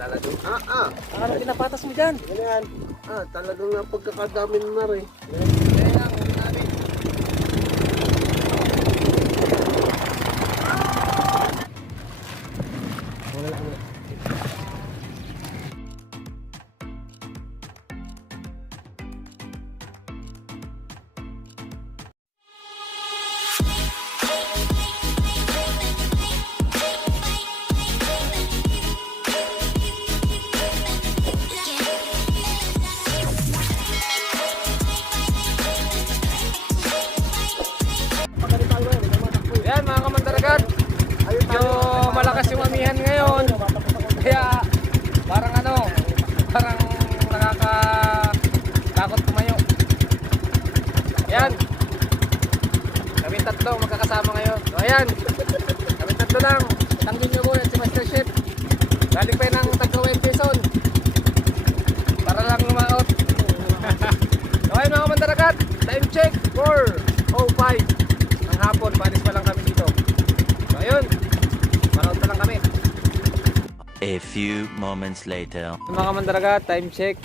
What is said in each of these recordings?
talagang, Ano pinapatas mo dyan? ganyan. Talagang pagkakadami na rin. Kaya lang, huli namin. Yan mga kamandaragat, medyo malakas yung amihan ngayon. Kaya parang nakakatakot tumayo. Yan, kami tatlo magkakasama ngayon. So ayan, kami tatlo lang. Tanggin nyo po yan si Master Chef. Galing pa yun ng Tagkawain Quezon para lang lumaot. So ayan mga kamandaragat, time check 4:05 ang hapon, panis pa lang kami dito. So ayun, manood pa lang kami. A few moments later. Mga kamandaragat, time check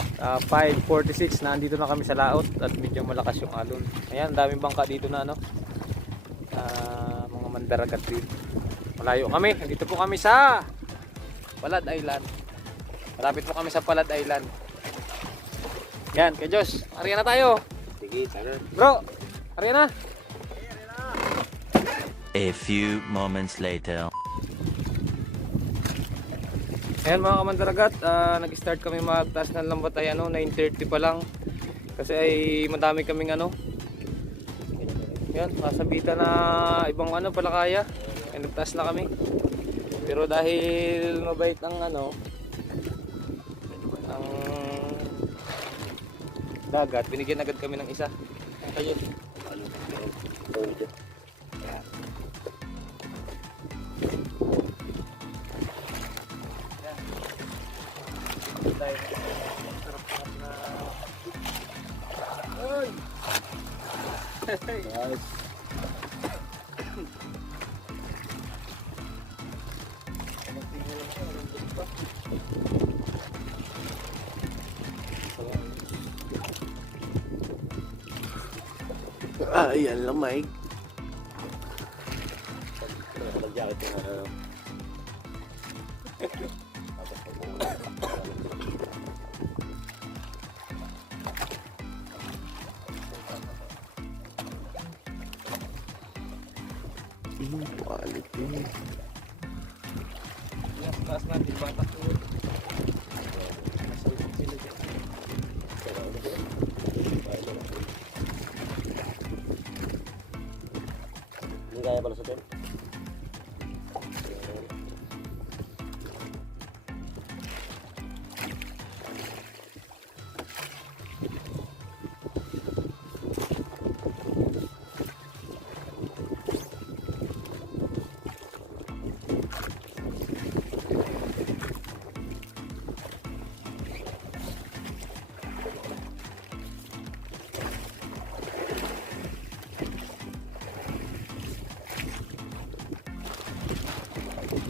5:46 na andito na kami sa laot at medyo malakas yung alon. Ayan, daming bangka dito na mga mandaragat dito. Malayo kami, nandito po kami sa Palad Island. Malapit po kami sa Palad Island. Yan, kay Josh, ariya na tayo. Sige, tara. Bro, ariya na. A few moments later. Ayan mga kamandaragat, nag-start kami magtaas ng lambat ay 9:30 pa lang. Kasi ay madami kaming yan, kasabitan na ibang palakaya. Ay nagtaas na kami. Pero dahil mabait ang ang dagat, binigyan agad kami ng isa. Kayo. Guys. Ayan lang, Mike. Nag-jacket na quality. Yes, taas natin batak doon. Hindi kaya pala sa tin.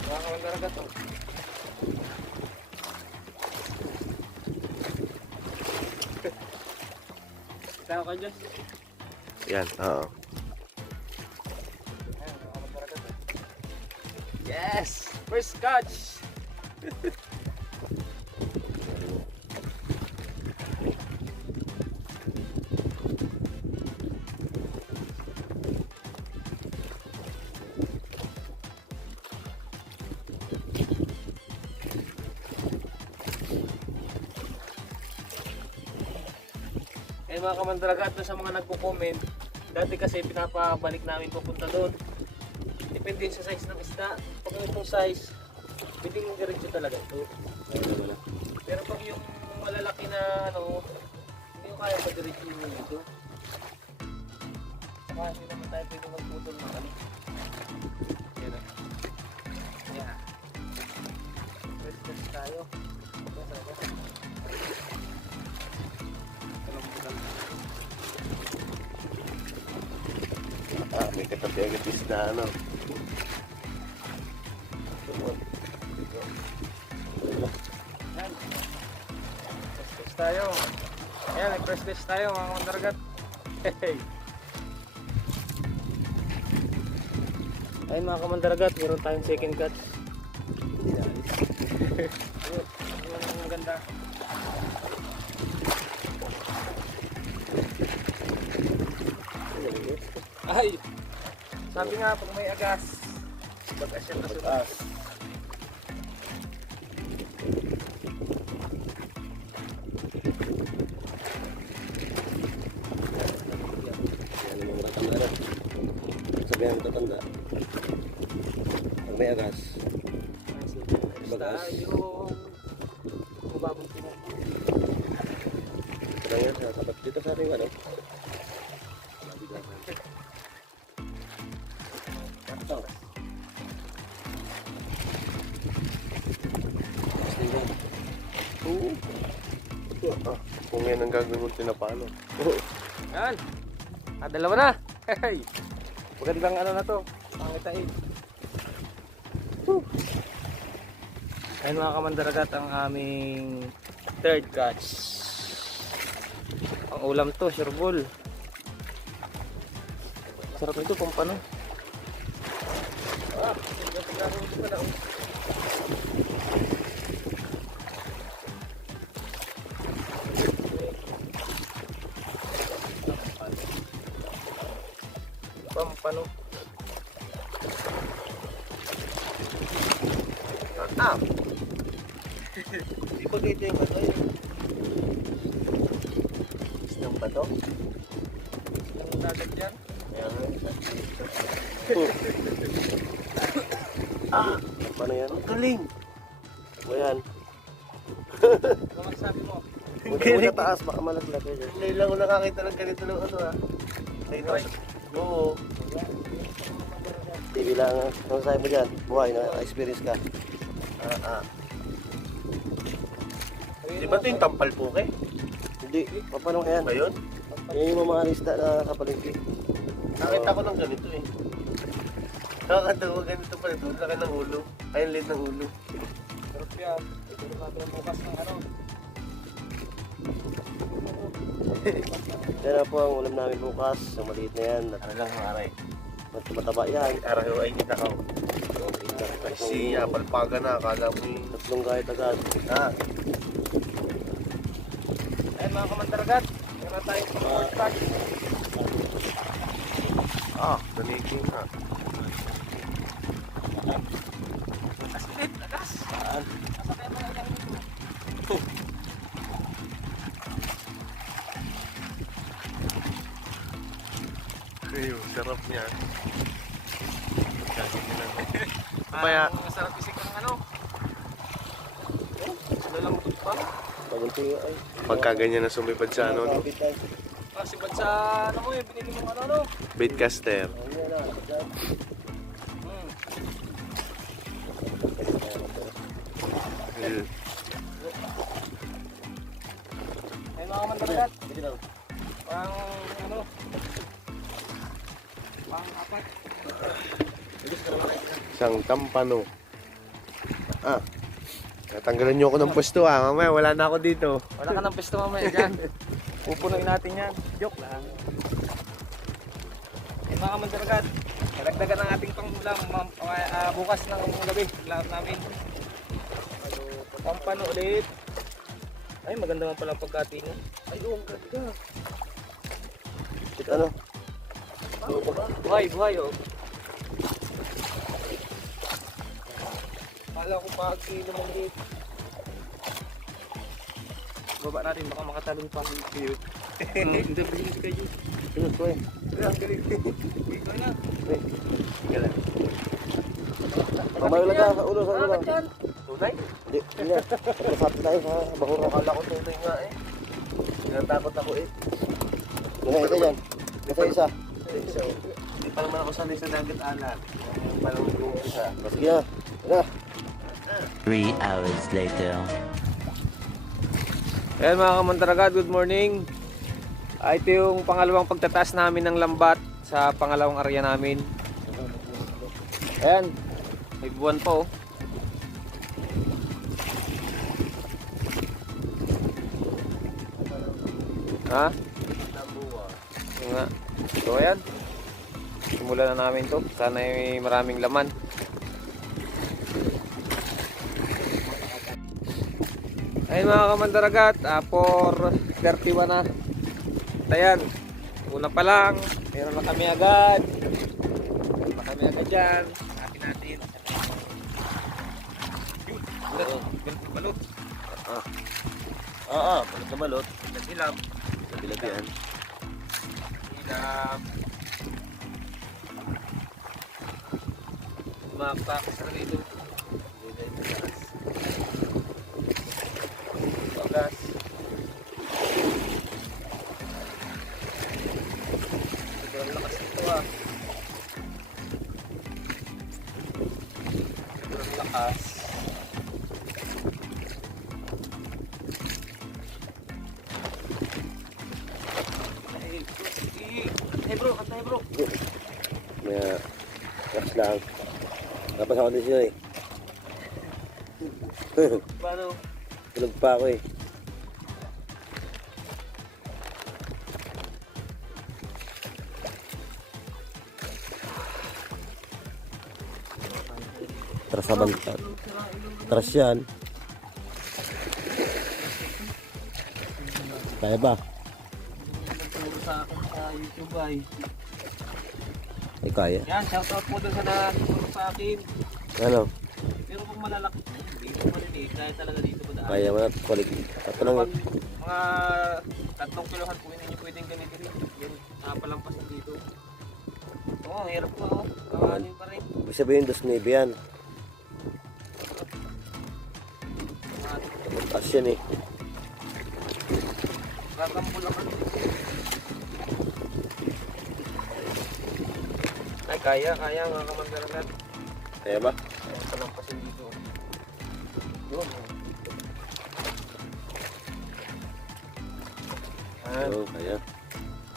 Mga kamandaragat to. Tao ka dyan. Yan, oo. Ayan, mga kamandaragat to. Yes! First catch! Eh mga kamandaragat, sa mga nagko-comment, dati kasi pinapabalik namin pupunta doon. Depende sa size ng isda. Pag itong size, pwedeng diretso talaga ito. Pero pag yung malalaki na hindi ko kaya pa-diretso yung ito. Saka hindi naman tayo pwede magputol ng Yan o. Yeah. First tayo. May katabi agad isda, ano. tayo. Ayan, nag-press fish tayo mga kamandargat. Hey. Ayun mga kamandargat, meron tayong second catch. Ayun, ang ganda. Ay! Sabi nga, pag may agas, bagas yan na sumas. Yan yung matanda na. Sabihan mo tatanda. Pag may agas. Bagas. Tayo. Mababang pinag. Ito lang yan sa tapat dito sa ating ano. Ito. Oo. Ah, kung yan ang gagawin mo tinapano. Yan. Dalawa na. Hey. Magandang ano na to. Pangitain. Ayun mga kamandaragat ang aming third catch. Ang ulam to, sureball. Sarap nito, pampano. Pampano. Ah! Di ba ito yung ano yun? Isang ba ito? Ang dagat yan. Kaya nga. Ah! Paano yan? Ang galing! Ano yan? Ano masasabi mo? Hindi mo sa taas, baka malaglag yun. Hindi lang ako nakakita ng ganito ng ano ha. Dito. Oo. TV lang ha. Ano sabi mo dyan? Buhay na, experience ka. Di ba ito yung tampal po kay? Hindi, paano yan? Ba yun? Yan yung mga lista na kapalingki. Nakita ko ng ganito eh. Nakakatawa ganito pa ito. Laki ng ulo. Ay, ang liit ng ulo. Sarap yan. Ito na natin bukas ng ano. Yan na po ang ulam namin bukas. Ang maliit na yan. Ano lang ang aray? Mataba yan. Aray ay kita ko. Si palpaga na. Akala mo yung tatlong kahit agad. Ah. Ayun mga kamandaragat. Meron tayong fourth catch. Ah, naniging ha. Asit, agas. Saan? Nasa kaya mga ilang ito. Ayun, sarap niya. Kaya, masarap isik ng ano. Lalambot pa. pagunti ay. Pagka ganyan na sumipad sa ano, no? Kasi ba't sa ano mo eh, binili mong ano. Baitcaster. Ayun mga kamandaragat. Pang ano. Pang apat. Isang tampano. Ah. Natanggalan niyo ako ng pwesto ah. Mamaya wala na ako dito. Wala ka ng pesto mamaya dyan. Pupunuin natin yan. Joke lang. Ayun mga kamandaragat. Dagdagan ang ating pangulam bukas ng gabi. Lahat namin. Pampano ulit. Ay maganda nga pala ang pagkatingan. Ay ang ganda. Ito ano? Buhay, buhay oh. Kala ko pa kilo maliit. Baba natin baka makatalon pa. Hindi pa hindi kayo. Ito ko eh. Ang galing. Ikaw na. Galing. Pamayo lang sa ulo, sa ulo lang. Tunay? Hindi, hindi. Pagkasapit tayo sa bahura. Akala ko tunay nga eh. Natakot ako eh. Gasa isa dyan. Gasa isa. Hindi pa naman ako sanay sa dagat alat. Parang yung isa. Sige na. Sige na. 3 hours later. Ayan mga kamandaragat, good morning. Ito yung pangalawang pagtataas namin ng lambat sa pangalawang area namin. Ayan, may buwan pa oh. Ha? Nabuwa. Yun nga. So ayan. Simulan na namin to. Sana ay maraming laman. Ayun mga kamandaragat, for 31 na. Ayan, una pa lang, meron na kami agad. Meron na kami agad dyan. Atin natin. Balot, balot. Balot na balot. Naghilam. Nabilag yan. Naghilam. Mapakis na dito. Bagas. Sobrang lakas ito ah. Sobrang lakas. Antay bro, antay bro. Kaya, relax lang. Tapos ako din siya eh. Paano? Tulog pa ako eh. Tras sabang. Tras yan. Kaya ba? Nagturo sa akin sa YouTube ay. Ay kaya. Yan, shoutout po doon sa nagturo sa akin. Ano? Pero kung malalaki, hindi ko maliliit. Kaya talaga dito ba daan? Kaya mo na. Kulik. Tatanong. Mga 3 kilohan po hindi nyo pwedeng ganito rin. Yan, nakapalampasan dito. Oo, hirap po. Ano pa rin. Ibig sabihin, 2.9 yan. Taas yan eh. Gagambulakan. Ay, kaya mga kamandaragat. Kaya ba? Kaya palampasin dito. Yun. Yan. Oo, kaya.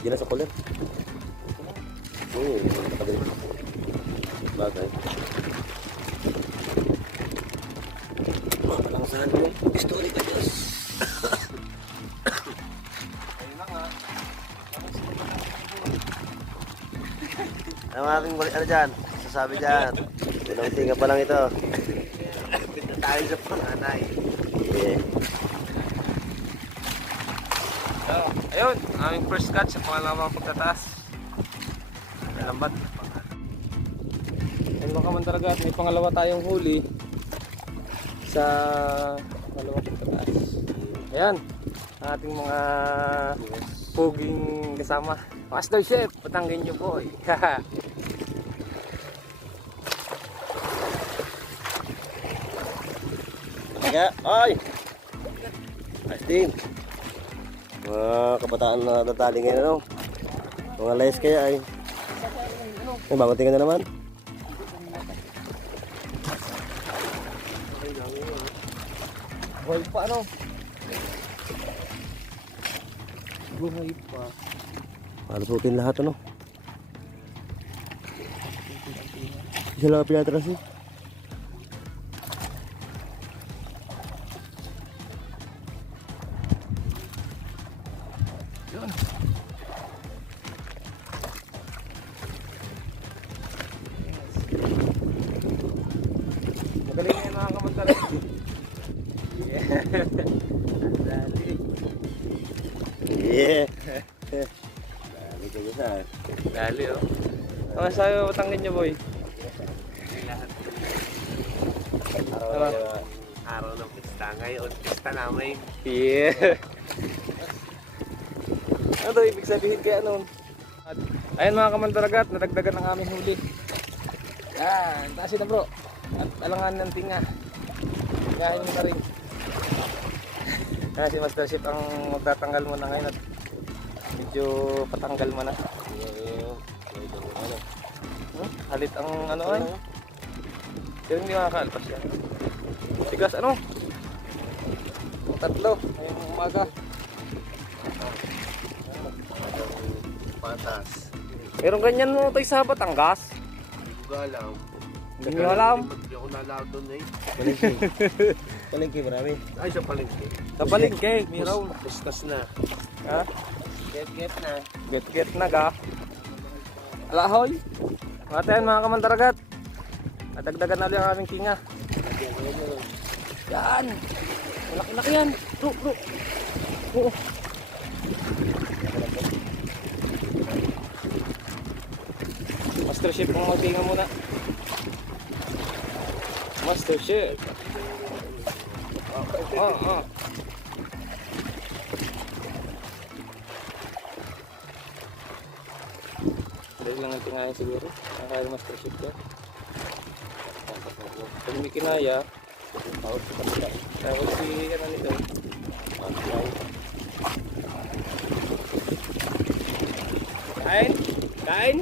Diyan na sa cooler. Oo, nakagaling. Bagay. Walang saan mo. Story ka, Diyos. Ayun na nga. Ang aking ano dyan? Sasabi dyan. Unang tinga pa lang ito. Pinta tayo sa panganay. Yeah. So, ayun, aming first catch sa pangalawang pagtataas. Lambat. Ayun mga kamandaragat, may pangalawa tayong huli sa pangalawang pagtataas. Ayan, ang ating mga puging kasama. Master Chef, patanggan nyo boy. Kaya, ay! Nice din. Mga kabataan na natali ngayon, ano? Mga layas kaya ay. May bagong tingin na naman. Buhay pa ano? Buhay pa. Malusutin lahat, ano? Isa lang pinatras eh. Yun. Magaling na yan mga kamandaragat. Yeah. Dali. Yeah. Dali ka sa. Dali oh. Mga sayo, patangin nyo boy. Araw ng pista ngayon. Pista namin. Yeah. Ano to ibig sabihin kaya nun? Ayun mga kamandaragat, nadagdagan ng aming huli. Yan, taasin na bro. At alangan ng tinga. Gahin nyo na rin. Si Master Chef ang magtatanggal mo na ngayon at medyo patanggal mo na. Halit ang ano ay. Pero hindi makakalpas yan. Tigas ano? Tatlo, ngayong umaga. Patas. Meron ganyan mo tayo sa Batangas. Hindi ko alam. Hindi nyo alam. Hindi ako nalaw doon eh. Palengke marami. Ay, sa palengke. Sa palengke, meron. Puskas na. Ha? Get na. Get na ga. Alahoy. Matayan mga kamandaragat. Nadagdagan na ulit ang aming kinga. Yan. Malaki-laki yan. Bro. Oo. Master Chef ang magtinga muna. Master Chef. Oh. Dahil lang ang tingayan siguro. Nakakaya Master Chef ka. Pag may kinaya, tapos si ano nito. Kain?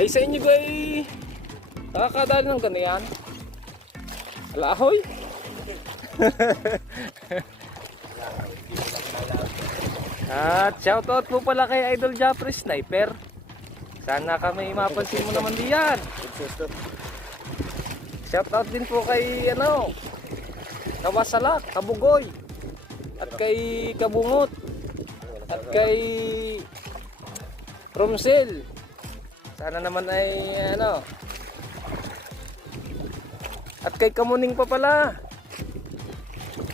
Ay sa inyo ba nakakadali ng ganyan? Alahoy? At shoutout po pala kay Idol Japri Sniper. Sana kami mapansin mo naman diyan. Shoutout din po kay Kawasalak, Kabugoy. At kay Kabungot. At kay Romsel. Sana naman ay At kay Kamuning pa pala.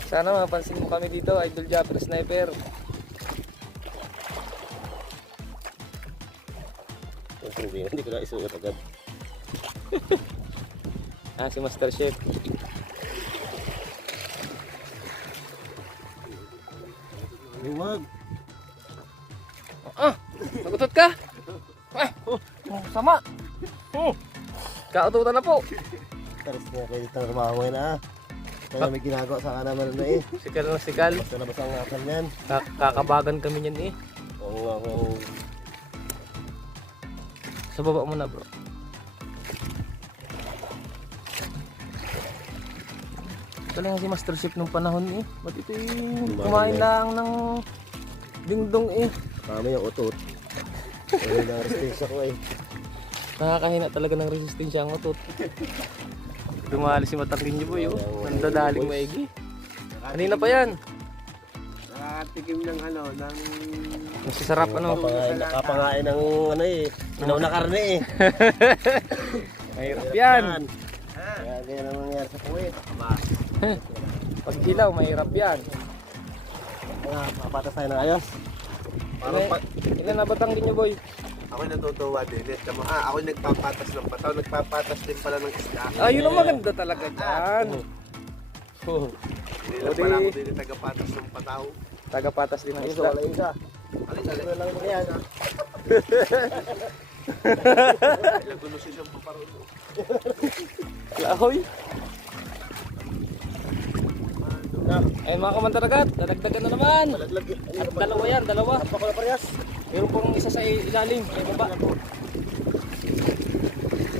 Sana mapansin mo kami dito, Idol Japri Sniper. Hindi ko na isuot agad. Si Master Chef. Huwag. Nagutot ka? Sama. Kaututan na po. Taris na kayo dito ng mahuwi na. Kaya may ginagawa sa naman na eh. Sikal na sikal. Basta na basta ang akan yan. Kakabagan kami niyan eh. Oo. Sa baba mo na bro. Ito lang si Master Chef nung panahon eh. Ba't ito kumain lang ng dingdong eh. Kami yung utot. Wala na resistensya ko eh. Nakakahina talaga ng resistensya ang utot. Dumali si Matangkin niyo boy oh. Nandadaling maigi. Kanina pa yan. Nakatikim ng ng... Masasarap Nakapangain ng inaw na karne eh. Mahirap yan. Kaya naman nangyari sa puwit. Pag hilaw, mahirap yan. Makapatas tayo ng ayos. Ilan na Batangkin niyo boy? Ako natutuwa din. Ako nagpapatas ng pataw. Nagpapatas din pala ng isda. Yun ang maganda talaga dyan. Hindi lang pala ako din tagapatas ng pataw. Tagapatas din ng isda. Ano lang mo yan? Ilang gunusin siyang paparoon. Lahoy. Ayun mga kamandaragat, dadagdagan na naman. At dalawa yan, dalawa. Ako na parehas. Meron pong isa sa ilalim, may baba.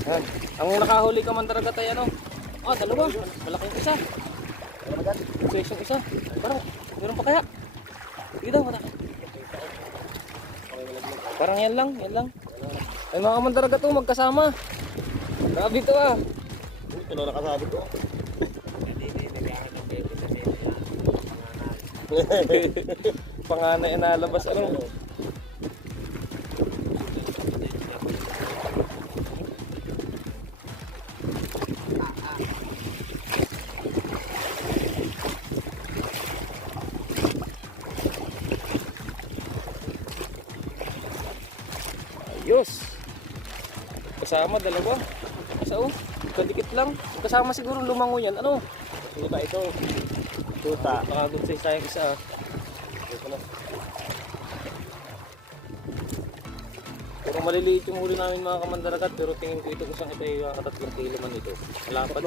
Yan. Ang nakahuli kamandaragat ay dalawa. Malaking isa. Yung isa. Parang, meron pa kaya? Sige daw, malaki. Parang yan lang. Ay mga kamandaragat magkasama. Grabe ito ah. Ito na nakasabi ko. Panganay na labas Ayos. Kasama dalawa. Kadikit lang. Kasama siguro lumango yan. Ano ba ito? Tuta. Nakagod sa isa yung isa. Pero maliliit yung huli namin mga kamandaragat. Pero tingin ko ito isang ito ay 3 kilo man ito. Malapad.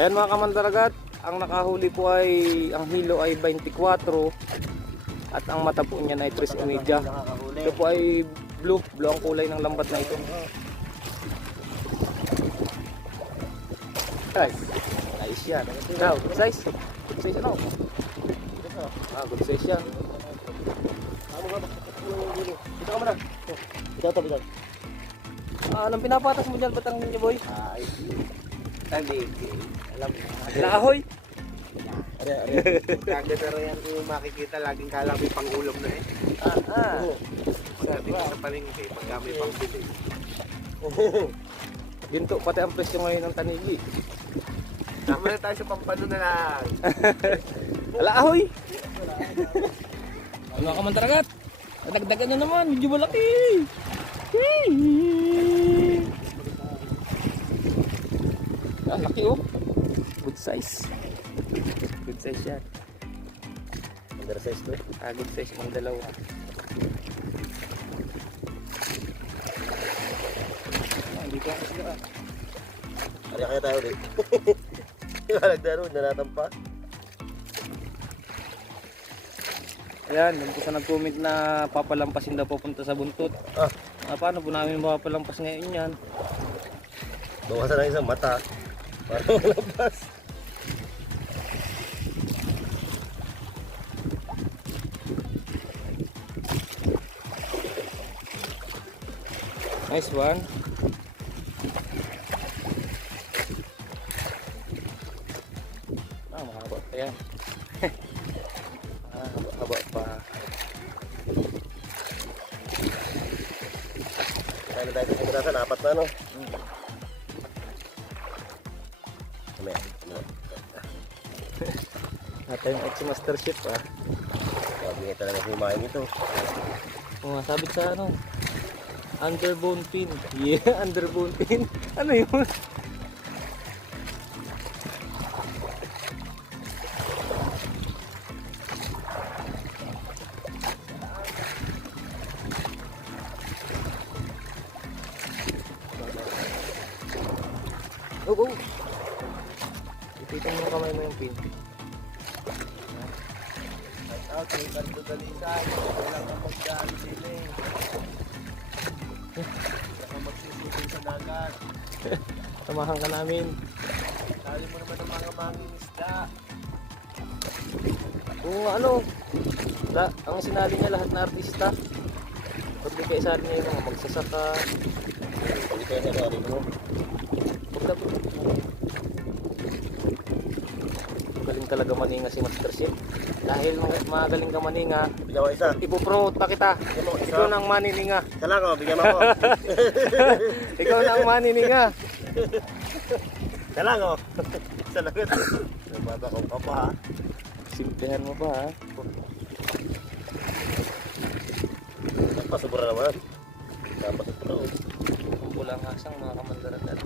Ayan mga kamandaragat. Ang nakahuli po ay, ang hilo ay 24 at ang mata po niyan ay 3.5. Ito po ay blue ang kulay ng lambat na ito. Nice yan. Now, good size. Good size good size yan. Dito ka muna. Bitaw. Anong pinapatas mo dyan, batang ninyo boy? Ay, taligi. Alam mo. Lahoy. Kagad na rin yan yung makikita. Laging kala may pang-ulam na eh. Sabi ko sa palengke, pagka may pang-bili. Ginto, pati ang presyo ngayon ng tanigi. Tama na tayo sa pampano na lang. Lahoy. Ano ka man taragat? Dagdagan nyo naman, medyo malaki. Laki oh. Good size. Good size yan. Undersize to. Good size ng dalawa. Hindi ka sila. Ari kaya tayo ulit. Nagdaro, nanatampa. Ayan, nung sa nag-comment na papalampasin daw papunta sa buntot. Paano po namin mapapalampas ngayon yan? Bawasan ng isang mata. Para malabas. Nice one. Mahaba pa yan. Haba pa. Kaya na tayo sa pagkatasan, apat na no? Ata yung ex-master chef Sabi nga talaga kumain ito. sabit sa ano? Underbone pin. Yeah, underbone pin. Ano yun? Oh. Ipitan mo kamay mo yung pin. Out, yung kanto dalisan. Walang ang magdaan sila eh. Walang magsisipin sa dagat. Samahan ka namin. Sali mo naman ang mga manging isda. Kung ano, ang sinali niya lahat na artista. Pag di kayo isali niya yung mga magsasaka. Hindi kaya sa gari mo. Galing talaga maninga si Master Chef. Dahil magaling ka maninga, Bigyan mo isa. ipopromote pa kita. Bigyan mo isa. Ikaw na ang manininga. Isa lang oh, bigyan mo ako. Ikaw na ang manininga. Isa lang oh. Isa lang. Nababa ko pa pa ha. Simplihan mo pa ha. Pasubra naman. Dapat ito na oh. Ang pulang hasang mga kamandaran.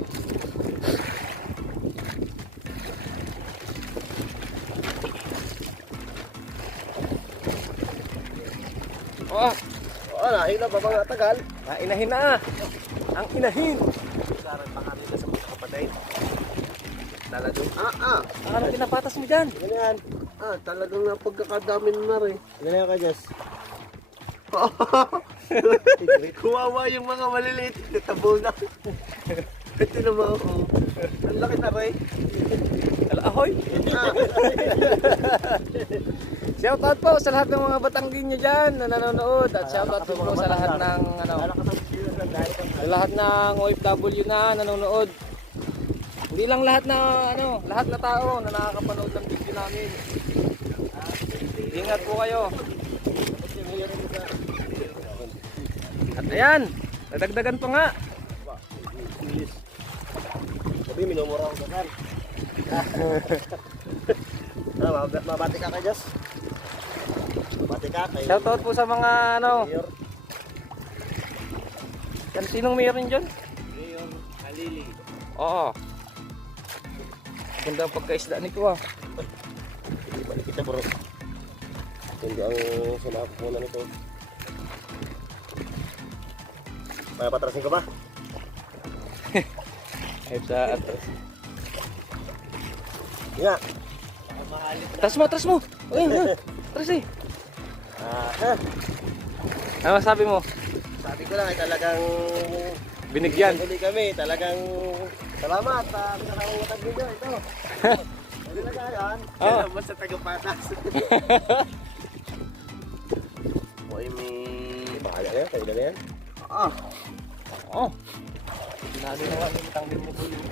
Nahila pa mga tagal. Inahin na. Ang inahin. Saran pa kami ka sa mga kapatid. Talagang, Ano pinapatas mo dyan? Ganyan. Talagang napagkakadami na rin. Ganyan ka, Jess. Kuwawa yung mga maliliit. Tabo na. Ito naman ako. Ang laki na rin. Ahoy! Shoutout po sa lahat ng mga Batanggin nyo dyan na nanonood. At shoutout po sa lahat ng sa lahat ng OFW na nanonood. Hindi lang lahat na lahat na tao na nakakapanood ng video namin. Ingat po kayo. At ayan, nadagdagan pa nga. Sabi, minumura ako sa kan. Mabati ka Jess. Mabati ka kay Shoutout po sa mga Mayor. Yan, sinong mayor rin dyan? Mayor Halili. Oo. Ganda ang pagkaisda nito Hindi balik kita bro. Hindi ang sinapunan nito. May patrasin ka ba? Ay sa atras. Yeah. Atras mo. Ayun, atras eh. Ano sabi mo? Sabi ko lang ay talagang Binigyan. huli kami. Talagang salamat. Pinakawang matag ninyo. Ito. Hindi na yan. Salamat sa tagapatas. Boy, may... Bahala na yan. Kaila na yan. Oh. Sinado na nga yung tanggil mo po yun.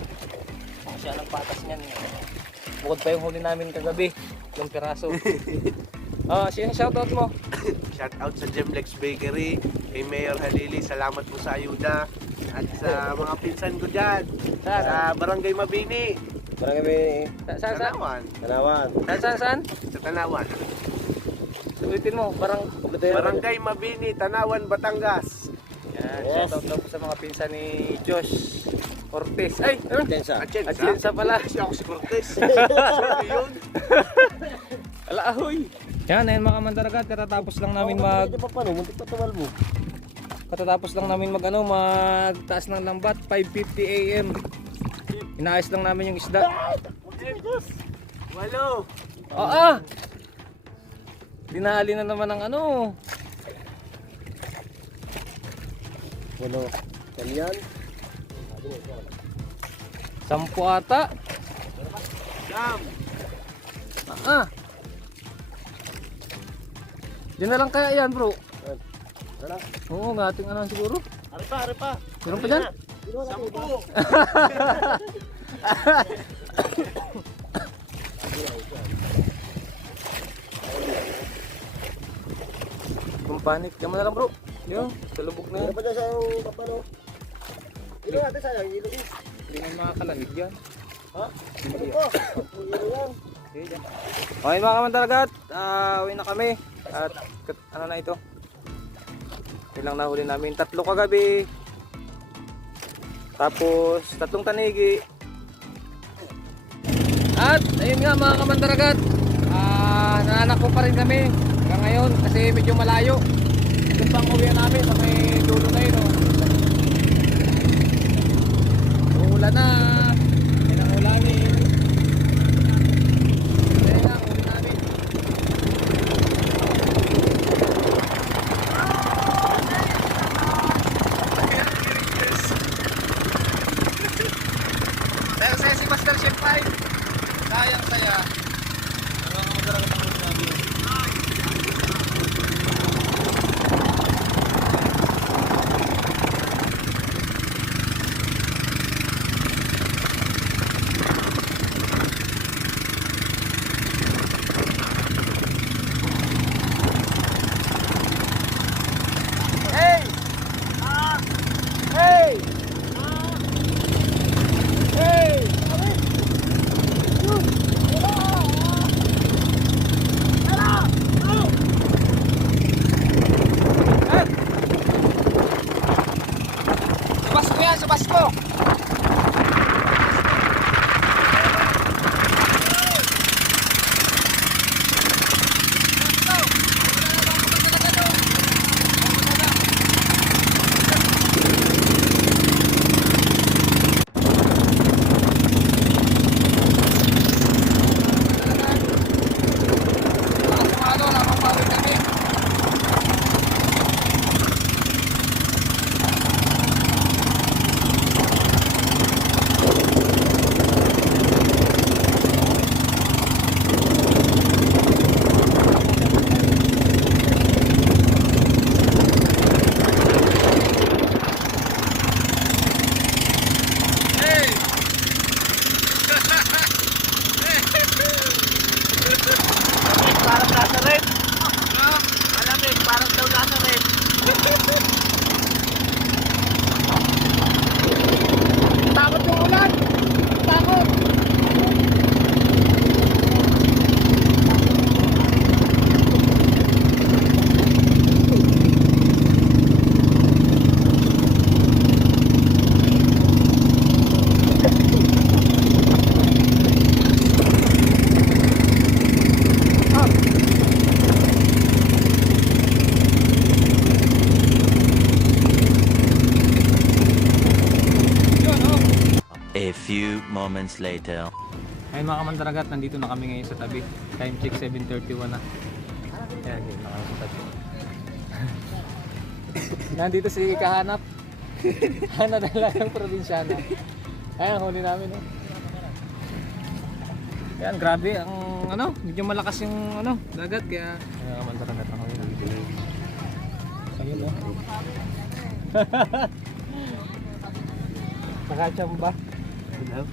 Siya ng patas niyan. Bukod pa yung huli namin kagabi. Yung piraso. Sino shoutout mo? Shout out sa Gemlex Bakery, kay Mayor Halili, salamat po sa ayuda. At sa mga pinsan ko dyan, sa Barangay Mabini, Barangay Saan? Tanawan. Tanawan. Saan? Sa Tanawan. Ulitin mo, Barangay Mabini, Tanawan, Batangas. Yan, Yes. shoutout daw po sa mga pinsan ni Josh Ortiz. Ay, ano? Tensa. Atienza pala. Kasi ako si Cortez. Sorry yun. Ala, ahoy. Yan, ayun mga mandaragat, katatapos lang namin Hindi pa paano, muntik pa tumal mo. Katatapos lang namin magtaas ng lambat, 5:50 AM. Inaayos lang namin yung isda. Walo. Dinali na naman ang ano. Ano? Kanyan? 10 ata. Sam. Diyan na lang kaya yan, bro. Wala. Oo, ngating ano siguro. Are pa. Meron pa dyan? 10. Kumpanit ka mo na lang, bro. Yun, sa lubog na Ano yan. pa dyan sa kapano? Ilo natin sayang, ilo din. Hindi na makakalamig yan. Ha? Ano po? Ilo yan. Okay mga kamandaragat, uwi na kami. At ano na ito? Ilang nahuli namin? 3 kagabi. Tapos 3 tanigi. At ayun nga mga kamandaragat, nananakbo pa rin kami hanggang ngayon kasi medyo malayo. Doon pang uwi namin sa may dulo na yun. Uulan na. Yan ang ulanin. Yan ang uwi namin. Dahil saya si Master Chef 5. Sayang saya. Ano ang magdarang ang uwi namin? Sabas ko! Parang nasa red. Malamig, parang daw nasa red. Takot yung ulan! Takot! A few moments later. Ayun mga kamandaragat, nandito na kami ngayon sa tabi. Time check 7:31 na. Ayan, dito na kami sa tabi. Nandito si Kahanap. Nadala ng probinsyana. Ayan, huli namin. Oh. Ayan, grabe. Ang ano, medyo malakas yung ano, dagat. Kaya, ayun kamandaragat na kami. Ayun, oh. Nakachamba. Hello?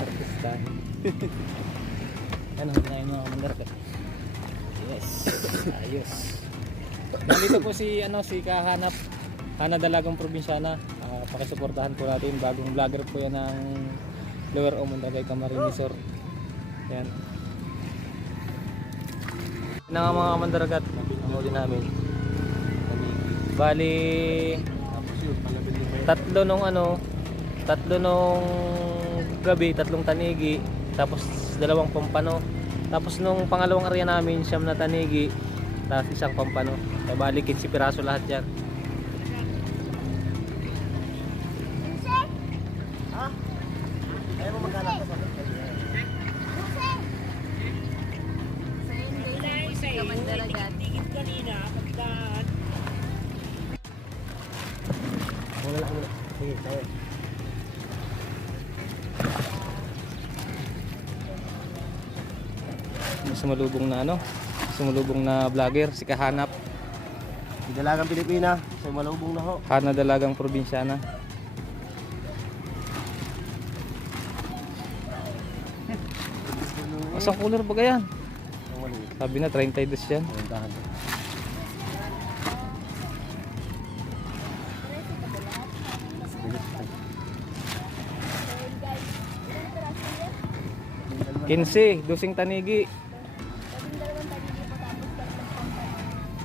Artista. Ano, kinain mga mandar ka. Yes. Ayos. Nandito po si Kahanap. Hana Dalagang Probinsyana. Pakisuportahan po natin. Bagong vlogger po yan ng Lower Omondagay Camarines Sur. Yan. Yan nga mga mandaragat. Ang huli namin. Bali tatlo nung gabi, 3 tanigi, tapos 2 pampano. Tapos nung pangalawang area namin, 9 na tanigi, tapos 1 pampano. Kaya bali 15 piraso lahat yan. Ayaw mo maghanap ka sa akin. Wala lang muna. Sige, tayo. Sumalubong na vlogger, si Kahanap. Dalagang Pilipina, sa malubong na ho. Hana Dalagang Probinsyana. Asang cooler ba yan? Sabi na 32 yan. Kinsi, 12 tanigi.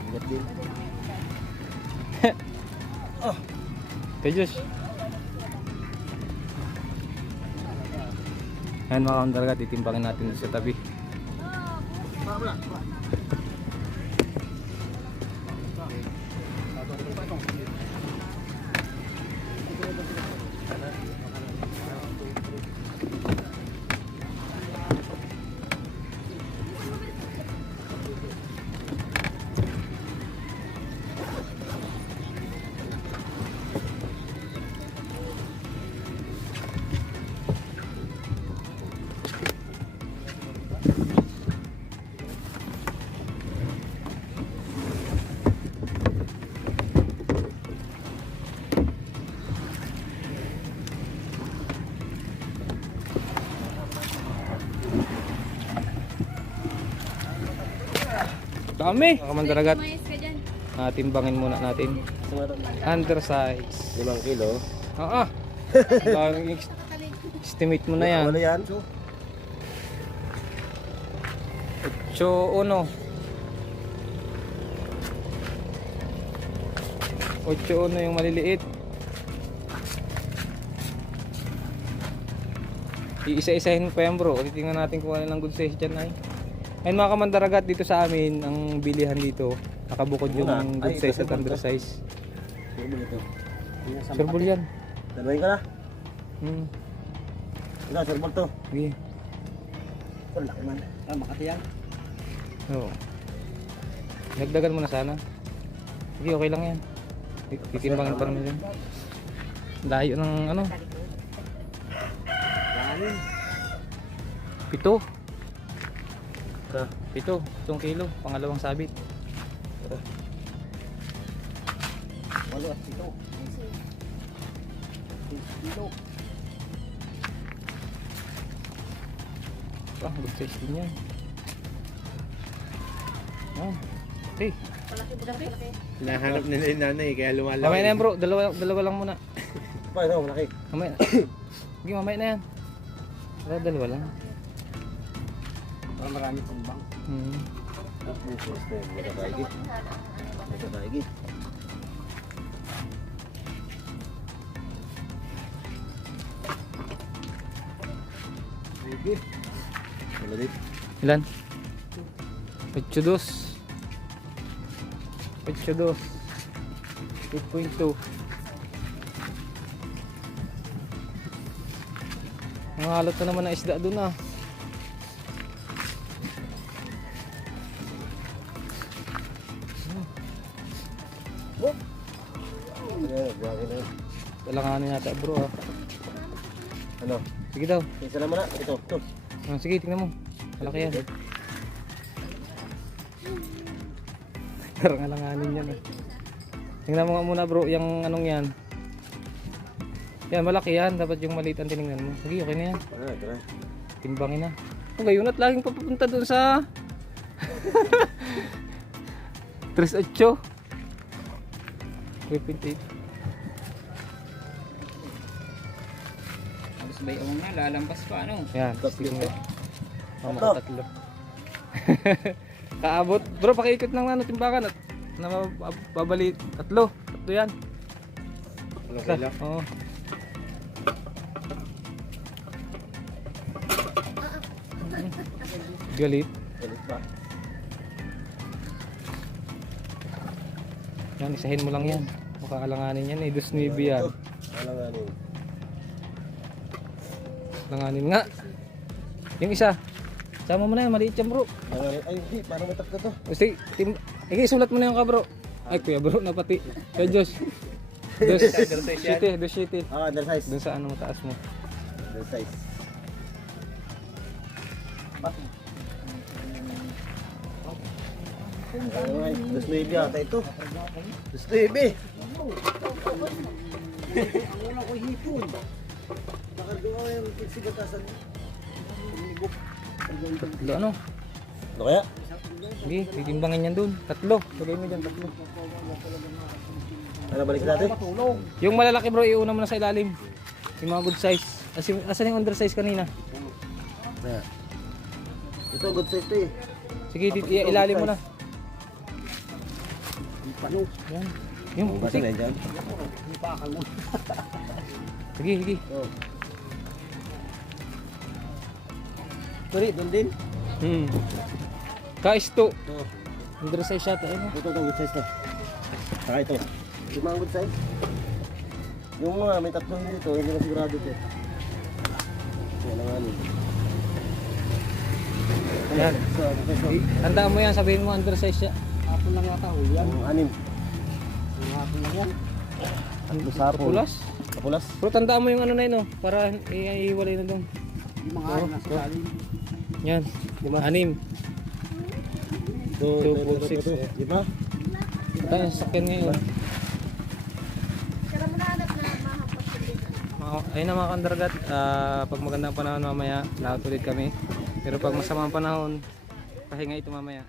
Ingat din. Kajus. Ayan mga kamdarga, titimbangin natin sa tabi. Dami. Mga kamandaragat. Timbangin muna natin. Undersize. 5 kilo. Oo. Estimate mo na yan. Wala yan. 8-1. 8-1 yung maliliit. Iisa-isahin pa yan bro. Titingnan natin kung ano lang good size dyan ay. Ayun mga kamandaragat, dito sa amin ang bilihan dito. Nakabukod yung good size at undersize. Surbol yan. Dalawain ka na. Ito, surbol to. Sige. Wala laki man. Makati yan. Oo. Nagdagan mo na sana. Sige, okay lang yan. Titimbangin pa naman yan. Layo ng ano. 7. 7 kilo, pangalawang sabit. 8 at 7. 6 kilo. Good size din yan. Okay. Hinahanap nila yung nanay, kaya lumalaki. Mamaya na yan bro, dalawa lang muna. Pa, ito, malaki. Mamaya. Sige, mamaya na yan. Dalawa lang. Para marami tumbang. Magkakaigi. Sige. Wala dit. Ilan? 8-2. 8.2. Nangalot na naman ang isda doon ah. Talanganin yata bro ah. Ano? Sige daw. Isa lang muna. Ito. Sige, tingnan mo. Malaki yan. Parang alanganin yan ah. Tingnan mo nga muna bro, yung anong yan. Yan, malaki yan. Dapat yung maliit ang tinignan mo. Sige, okay na yan. Tara. Timbangin na. O ngayon at laging papupunta doon sa 3.8. 3.8. Tapos bayong na, lalampas pa ano. Yan, tingnan mo. Makatatlo. Kaabot. Bro, pakiikot ng ano, timbangan at babali. Tatlo yan. Oo. Galit. Galit ba? Yan, isahin mo lang yan. Makakalanganin yan eh. 2.9 yan. Alanganin. Langanin nga. Yung isa. Sama mo na yan, maliit yan bro. Alanganin. Ay, hindi. Paano may tatlo to? Gusti, sige, sulat mo na yung ka bro. Ay, kuya bro, napati. Kaya Diyos. Dos city. Ah, undersize. Dun sa ano mataas mo. Undersize. Ay, 2.9 yata ito. 2.9. Wala ko hipon. Nakargawa yung pagsigatasan. Tatlo ano? Ano kaya? Sige, titimbangin yan dun. Tatlo. Lagay mo dyan, tatlo. Ano balik natin? Yung malalaki bro, iuna mo na sa ilalim. Yung mga good size. Asan yung undersize kanina? Yeah. Ito, good size to eh. Sige, ilalim mo na. Yan. Yung Basta putik. na dyan. Sige. Oh. Sorry, doon din. Kaisto. Ito. Undersize siya. Ayun. Ito, good size to. Saka ito. Yung mga good size. Yung mga may tatlo dito, hindi na sigurado ito. Yan ang ano. Yan. Tandaan mo yan, sabihin mo undersize siya. Hapon lang yata. Yan. Yung anim. Hapon lang yan. Pulas. Kapulas. Pero tandaan mo yung ano na yun, oh, para iiwalay na doon. Yung mga nasa lalim. Yan. 6. Ito, 2, 4, 6. Di ba? Ito yung sakyan ngayon. Ayun na mga kandargat, pag magandang panahon mamaya, lahat ulit kami. Pero pag masamang panahon, pahinga ito mamaya.